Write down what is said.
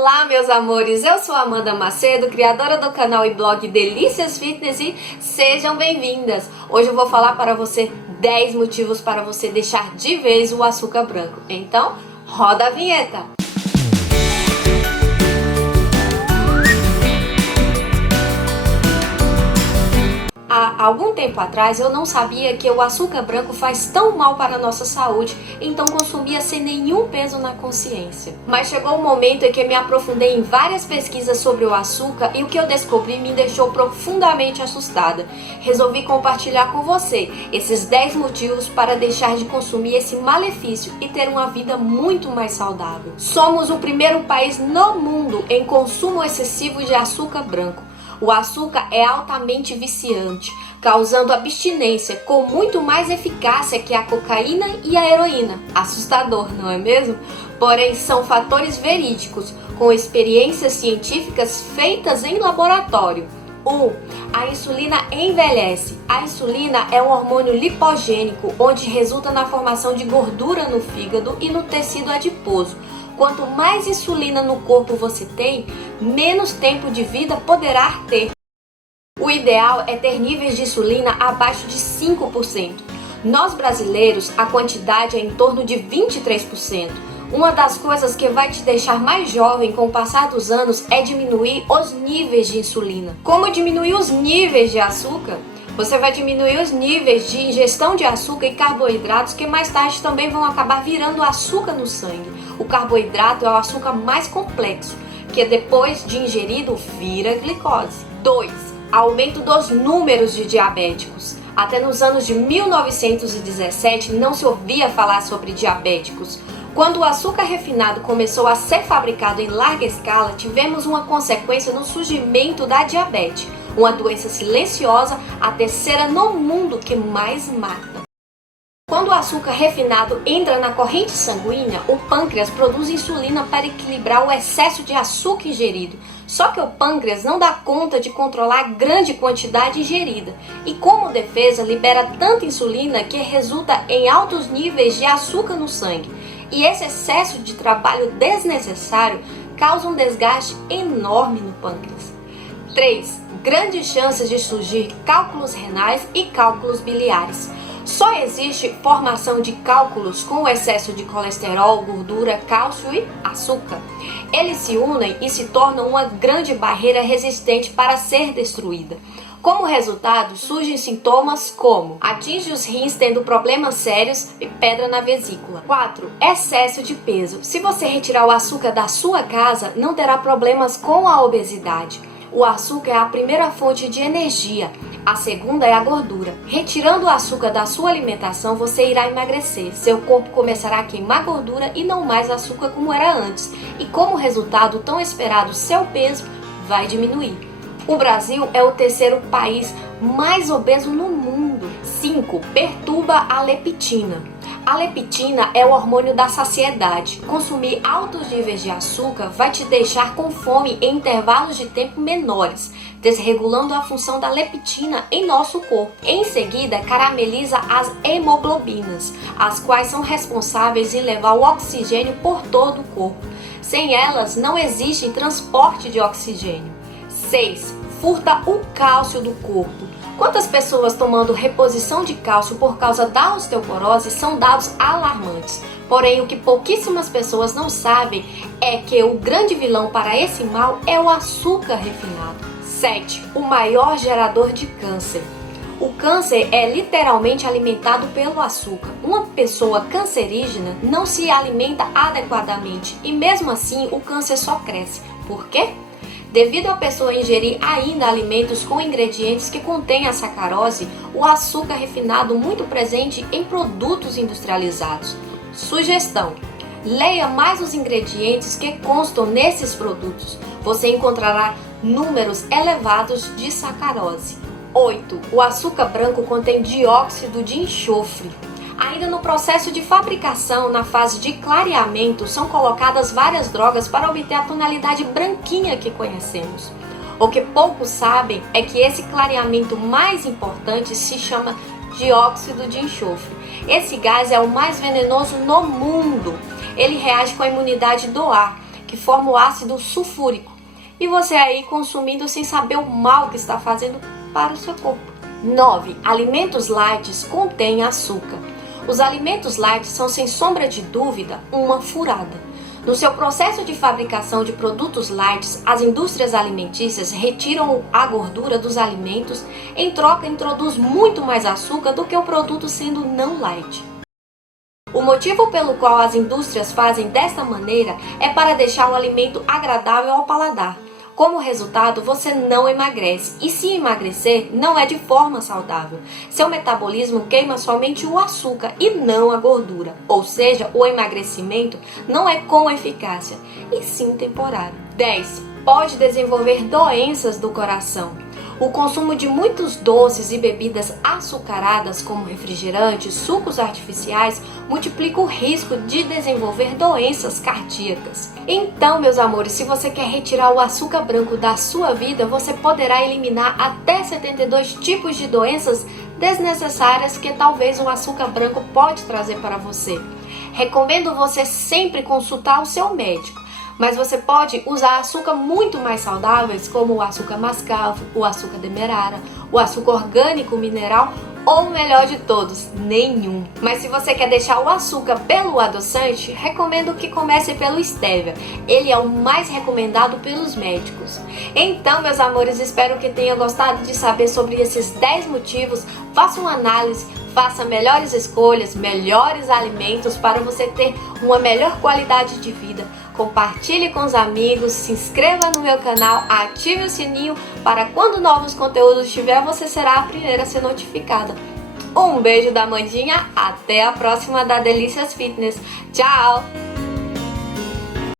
Olá, meus amores! Eu sou Amanda Macedo, criadora do canal e blog Delícias Fitness e sejam bem-vindas! Hoje eu vou falar para você 10 motivos para você deixar de vez o açúcar branco. Então, roda a vinheta! Há algum tempo atrás eu não sabia que o açúcar branco faz tão mal para a nossa saúde, então consumia sem nenhum peso na consciência. Mas chegou um momento em que me aprofundei em várias pesquisas sobre o açúcar e o que eu descobri me deixou profundamente assustada. Resolvi compartilhar com você esses 10 motivos para deixar de consumir esse malefício e ter uma vida muito mais saudável. Somos o primeiro país no mundo em consumo excessivo de açúcar branco. O açúcar é altamente viciante, causando abstinência com muito mais eficácia que a cocaína e a heroína. Assustador, não é mesmo? Porém, são fatores verídicos, com experiências científicas feitas em laboratório. 1. A insulina envelhece. A insulina é um hormônio lipogênico, onde resulta na formação de gordura no fígado e no tecido adiposo. Quanto mais insulina no corpo você tem, menos tempo de vida poderá ter. O ideal é ter níveis de insulina abaixo de 5%. Nós brasileiros, a quantidade é em torno de 23%. Uma das coisas que vai te deixar mais jovem com o passar dos anos é diminuir os níveis de insulina. Como diminuir os níveis de açúcar? Você vai diminuir os níveis de ingestão de açúcar e carboidratos que mais tarde também vão acabar virando açúcar no sangue. O carboidrato é o açúcar mais complexo, que depois de ingerido vira glicose. 2. Aumento dos números de diabéticos. Até nos anos de 1917 não se ouvia falar sobre diabéticos. Quando o açúcar refinado começou a ser fabricado em larga escala, tivemos uma consequência no surgimento da diabetes, uma doença silenciosa, a terceira no mundo que mais mata. Quando o açúcar refinado entra na corrente sanguínea, o pâncreas produz insulina para equilibrar o excesso de açúcar ingerido. Só que o pâncreas não dá conta de controlar a grande quantidade ingerida e, como defesa, libera tanta insulina que resulta em altos níveis de açúcar no sangue. E esse excesso de trabalho desnecessário causa um desgaste enorme no pâncreas. 3. Grandes chances de surgir cálculos renais e cálculos biliares. Só existe formação de cálculos com excesso de colesterol, gordura, cálcio e açúcar. Eles se unem e se tornam uma grande barreira resistente para ser destruída. Como resultado, surgem sintomas como atinge os rins tendo problemas sérios e pedra na vesícula. 4. Excesso de peso. Se você retirar o açúcar da sua casa, não terá problemas com a obesidade. O açúcar é a primeira fonte de energia, a segunda é a gordura. Retirando o açúcar da sua alimentação, você irá emagrecer. Seu corpo começará a queimar gordura e não mais açúcar como era antes. E como resultado tão esperado, seu peso vai diminuir. O Brasil é o terceiro país mais obeso no mundo. 5. Perturba a leptina. A leptina é o hormônio da saciedade. Consumir altos níveis de açúcar vai te deixar com fome em intervalos de tempo menores, desregulando a função da leptina em nosso corpo. Em seguida, carameliza as hemoglobinas, as quais são responsáveis em levar o oxigênio por todo o corpo. Sem elas, não existe transporte de oxigênio. 6. Furta o cálcio do corpo. Quantas pessoas tomando reposição de cálcio por causa da osteoporose são dados alarmantes. Porém, o que pouquíssimas pessoas não sabem é que o grande vilão para esse mal é o açúcar refinado. 7. O maior gerador de câncer. O câncer é literalmente alimentado pelo açúcar. Uma pessoa cancerígena não se alimenta adequadamente e mesmo assim o câncer só cresce. Por quê? Devido a pessoa ingerir ainda alimentos com ingredientes que contêm a sacarose, o açúcar refinado muito presente em produtos industrializados. Sugestão: leia mais os ingredientes que constam nesses produtos. Você encontrará números elevados de sacarose. 8. O açúcar branco contém dióxido de enxofre. Ainda no processo de fabricação, na fase de clareamento, são colocadas várias drogas para obter a tonalidade branquinha que conhecemos. O que poucos sabem é que esse clareamento mais importante se chama dióxido de enxofre. Esse gás é o mais venenoso no mundo. Ele reage com a imunidade do ar, que forma o ácido sulfúrico. E você aí consumindo sem saber o mal que está fazendo para o seu corpo. 9. Alimentos light contêm açúcar. Os alimentos light são, sem sombra de dúvida, uma furada. No seu processo de fabricação de produtos light, as indústrias alimentícias retiram a gordura dos alimentos, em troca introduz muito mais açúcar do que o produto sendo não light. O motivo pelo qual as indústrias fazem desta maneira é para deixar o alimento agradável ao paladar. Como resultado, você não emagrece, e se emagrecer, não é de forma saudável. Seu metabolismo queima somente o açúcar e não a gordura, ou seja, o emagrecimento não é com eficácia, e sim temporário. 10. Pode desenvolver doenças do coração. O consumo de muitos doces e bebidas açucaradas, como refrigerantes, sucos artificiais, multiplica o risco de desenvolver doenças cardíacas. Então, meus amores, se você quer retirar o açúcar branco da sua vida, você poderá eliminar até 72 tipos de doenças desnecessárias que talvez o açúcar branco pode trazer para você. Recomendo você sempre consultar o seu médico. Mas você pode usar açúcar muito mais saudáveis, como o açúcar mascavo, o açúcar demerara, o açúcar orgânico mineral ou o melhor de todos, nenhum. Mas se você quer deixar o açúcar pelo adoçante, recomendo que comece pelo stevia. Ele é o mais recomendado pelos médicos. Então, meus amores, espero que tenham gostado de saber sobre esses 10 motivos. Faça uma análise, faça melhores escolhas, melhores alimentos para você ter uma melhor qualidade de vida. Compartilhe com os amigos, se inscreva no meu canal, ative o sininho para quando novos conteúdos estiver, você será a primeira a ser notificada. Um beijo da Mandinha, até a próxima da Delícias Fitness. Tchau!